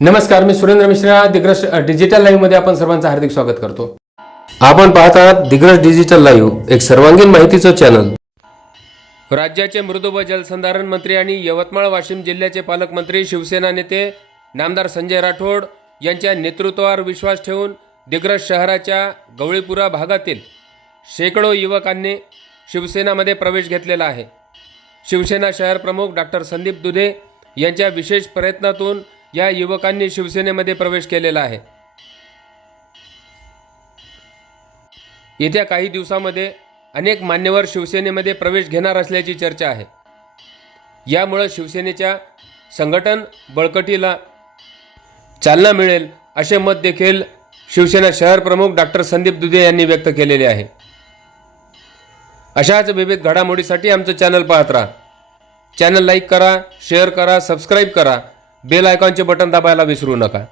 नमस्कार मी सुरेंद्र मिश्रा. दिग्रस डिजिटल लाईव्हमध्ये आपण सर्वांचं हार्दिक स्वागत करतो. आपण पाहत आहात दिग्रस डिजिटल लाईव्ह एक सर्वांगीण माहितीचं चॅनल राज्याचे मृदू व जलसंधारण मंत्री आणि यवतमाळ वाशिम जिल्ह्याचे पालकमंत्री शिवसेना नेते नामदार संजय राठोड यांच्या नेतृत्वावर विश्वास ठेवून दिग्रस शहराच्या गवळीपुरा भागातील शेकडो युवकांनी शिवसेनामध्ये प्रवेश घेतलेला आहे. शिवसेना शहर प्रमुख डॉक्टर संदीप दुधे यांच्या विशेष प्रयत्नातून या युवकांनी शिवसेनेमध्ये प्रवेश केलेला आहे. येत्या काही दिवसामध्ये अनेक मान्यवर शिवसेनेमध्ये प्रवेश घेणार असल्याची चर्चा आहे. यामुळं शिवसेनेच्या संघटन बळकटीला चालना मिळेल असे मत देखील शिवसेना शहर प्रमुख डॉक्टर संदीप दुधे यांनी व्यक्त केलेले आहे. अशाच विविध घडामोडीसाठी आमचं चॅनल पाहत राहा. चॅनल लाईक करा शेअर करा सबस्क्राईब करा. बेल आयकॉनचे बटन दाबायला विसरू नका.